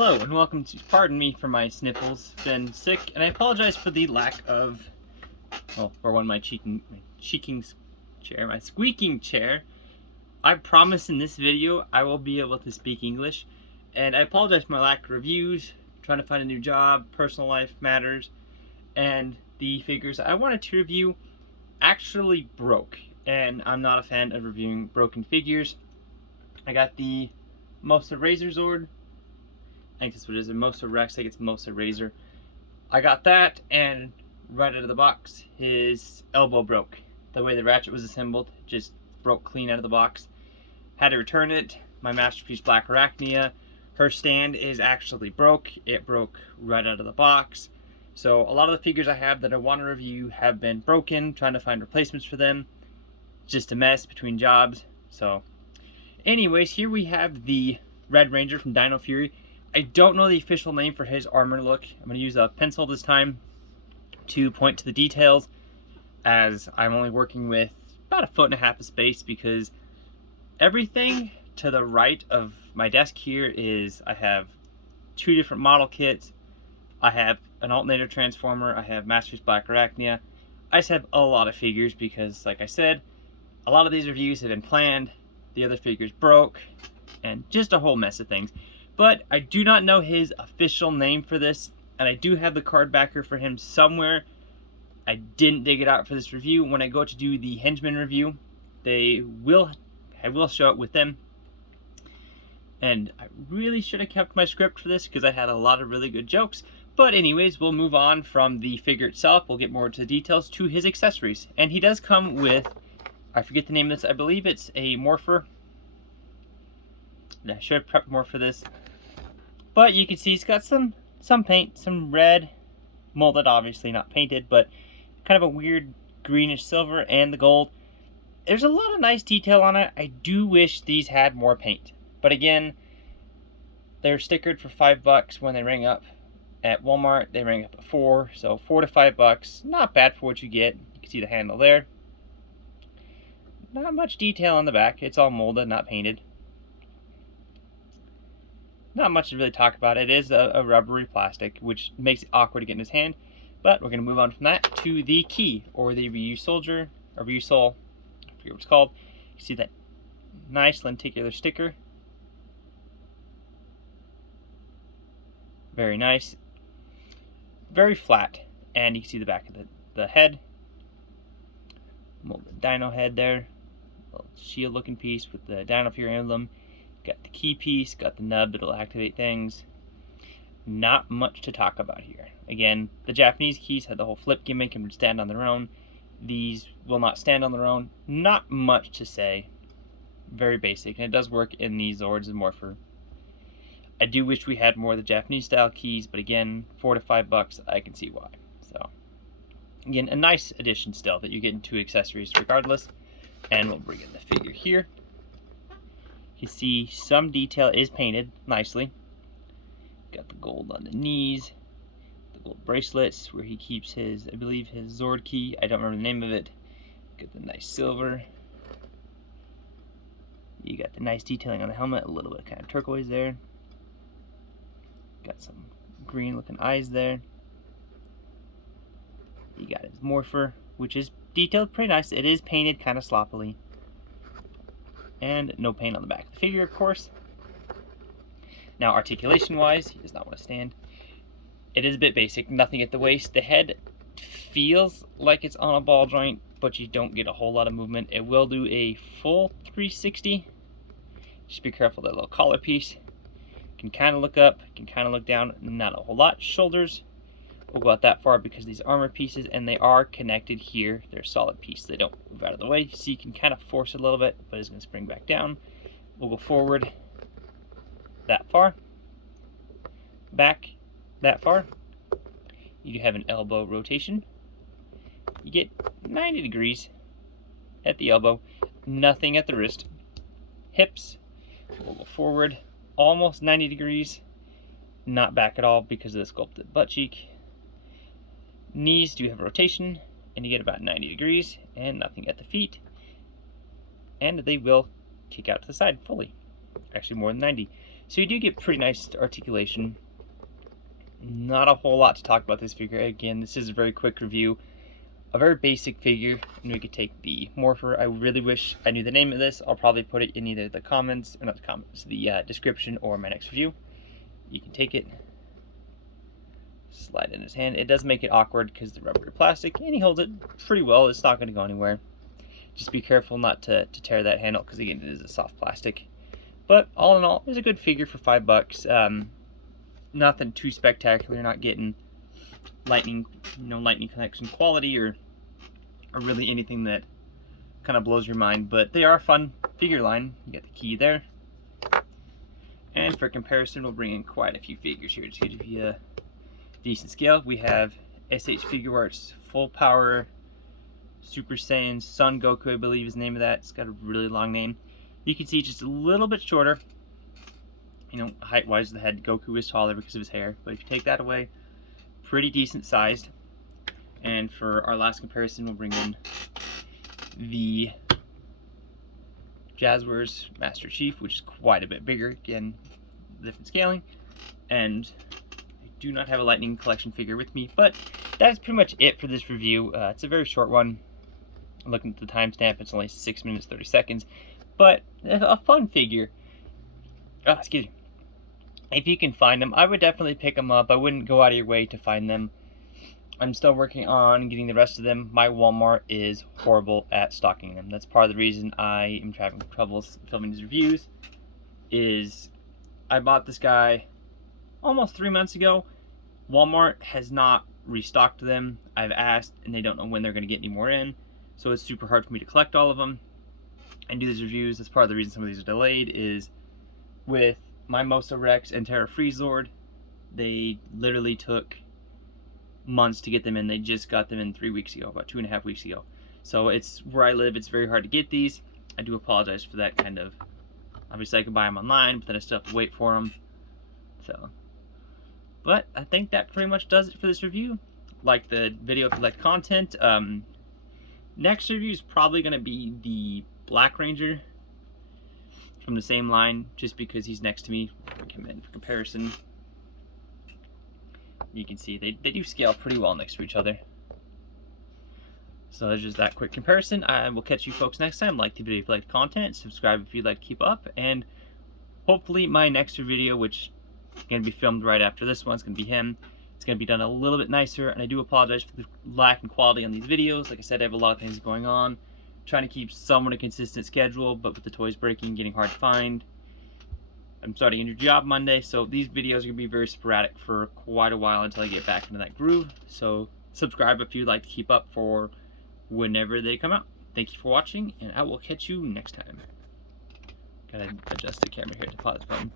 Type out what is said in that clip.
Hello and welcome to, pardon me for my sniffles, been sick, and I apologize for the lack of, well, for one, my squeaking chair. I promise in this video I will be able to speak English, and I apologize for my lack of reviews, trying to find a new job, personal life matters, and the figures I wanted to review actually broke, and I'm not a fan of reviewing broken figures. I got the Mosa Razor Zord. I think that's what it is, Mosa Rex. I think it's Mosa Razor. I got that, and right out of the box, his elbow broke. The way the ratchet was assembled just broke clean out of the box. Had to return it. My masterpiece Black Arachnia, her stand is actually broke. It broke right out of the box. So a lot of the figures I have that I want to review have been broken, trying to find replacements for them. Just a mess between jobs. So anyways, here we have the Red Ranger from Dino Fury. I don't know the official name for his armor look. I'm going to use a pencil this time to point to the details, as I'm only working with about 1.5 feet of space, because everything to the right of my desk here is, I have 2 different model kits, I have an alternator transformer, I have Masterpiece Black Arachnia. I just have a lot of figures because, like I said, a lot of these reviews have been planned, the other figures broke, and just a whole mess of things. But I do not know his official name for this, and I do have the card backer for him somewhere. I didn't dig it out for this review. When I go to do the Henchman review, I will show it with them. And I really should have kept my script for this because I had a lot of really good jokes. But anyways, we'll move on from the figure itself. We'll get more into the details to his accessories. And he does come with, I forget the name of this, I believe it's a morpher. I should have prepped more for this. But you can see he's got some paint, some red, molded obviously, not painted, but kind of a weird greenish silver and the gold. There's a lot of nice detail on it. I do wish these had more paint. But again, they're stickered for $5 when they ring up. At Walmart, they ring up at $4, so $4 to $5. Not bad for what you get. You can see the handle there. Not much detail on the back. It's all molded, not painted. Not much to really talk about. It is a rubbery plastic, which makes it awkward to get in his hand. But we're going to move on from that to the key, or the Reused Soldier, or Reused Soul. I forget what it's called. You see that nice lenticular sticker. Very nice. Very flat. And you can see the back of the head. Molded dino head there. Little shield looking piece with the Dino Fury emblem. Got the key piece, got the nub that'll activate things. Not much to talk about here. Again, the Japanese keys had the whole flip gimmick and would stand on their own. These will not stand on their own. Not much to say. Very basic, and it does work in these Zords and Morpher. I do wish we had more of the Japanese style keys, but again, $4 to $5, I can see why. So, again, a nice addition still that you get in 2 accessories regardless. And we'll bring in the figure here. You see some detail is painted nicely. Got the gold on the knees, the gold bracelets where he keeps his, I believe, his Zord key. I don't remember the name of it. Got the nice silver. You got the nice detailing on the helmet, a little bit kind of turquoise there. Got some green looking eyes there. You got his morpher, which is detailed pretty nice. It is painted kind of sloppily. And no paint on the back of the figure, of course. Now, articulation-wise, he does not want to stand. It is a bit basic, nothing at the waist. The head feels like it's on a ball joint, but you don't get a whole lot of movement. It will do a full 360. Just be careful of that little collar piece. Can kind of look up, can kind of look down, not a whole lot. Shoulders will go out that far because these armor pieces, and they are connected here. They're a solid piece. They don't move out of the way, so you can kind of force it a little bit, but it's going to spring back down. We'll go forward that far, back that far. You do have an elbow rotation. You get 90 degrees at the elbow, nothing at the wrist. Hips, we'll go forward almost 90 degrees, not back at all because of the sculpted butt cheek. Knees do have rotation, and you get about 90 degrees, and nothing at the feet. And they will kick out to the side fully. Actually more than 90. So you do get pretty nice articulation. Not a whole lot to talk about this figure. Again, this is a very quick review. A very basic figure, and we could take the Morpher. I really wish I knew the name of this. I'll probably put it in either the comments, or not the comments, the description or my next review. You can take it, slide it in his hand. It does make it awkward because the rubber plastic, and he holds it pretty well. It's not going to go anywhere. Just be careful not to tear that handle because again, it is a soft plastic. But all in all, it's a good figure for $5. Nothing too spectacular. You're not getting lightning connection quality or really anything that kind of blows your mind, but they are a fun figure line. You got the key there, and for comparison, we'll bring in quite a few figures here just to give you a decent scale. We have SH Figure Arts Full Power Super Saiyan Son Goku, I believe is the name of that. It's got a really long name. You can see just a little bit shorter. You know, height-wise, the head Goku is taller because of his hair, but if you take that away, pretty decent sized. And for our last comparison, we'll bring in the Jazzwares Master Chief, which is quite a bit bigger. Again, different scaling. And I do not have a Lightning Collection figure with me, but that's pretty much it for this review. It's a very short one. Looking at the timestamp, it's only 6 minutes 30 seconds, but a fun figure. Oh, excuse me. If you can find them, I would definitely pick them up. I wouldn't go out of your way to find them. I'm still working on getting the rest of them. My Walmart is horrible at stocking them. That's part of the reason I am having trouble filming these reviews. Is I bought this guy almost 3 months ago. Walmart has not restocked them. I've asked, and they don't know when they're going to get any more in. So it's super hard for me to collect all of them and do these reviews. That's part of the reason some of these are delayed. Is with my Mosa Rex and Terra Freezord, they literally took months to get them in. They just got them in 3 weeks ago, about 2.5 weeks ago. So it's where I live, it's very hard to get these. I do apologize for that kind of. Obviously I could buy them online, but then I still have to wait for them. So, but I think that pretty much does it for this review. Like the video if you like content. Next review is probably going to be the Black Ranger from the same line, just because he's next to me. Come in for comparison. You can see they do scale pretty well next to each other. So there's just that quick comparison. I will catch you folks next time. Like the video if you like the content, subscribe if you'd like to keep up, and hopefully my next video, which is going to be filmed right after this one, is going to be him. It's going to be done a little bit nicer, and I do apologize for the lack in quality on these videos. Like I said, I have a lot of things going on. Trying to keep somewhat a consistent schedule, but with the toys breaking, getting hard to find. I'm starting a new job Monday, so these videos are going to be very sporadic for quite a while until I get back into that groove. So subscribe if you'd like to keep up for whenever they come out. Thank you for watching, and I will catch you next time. Gotta adjust the camera here to pause button.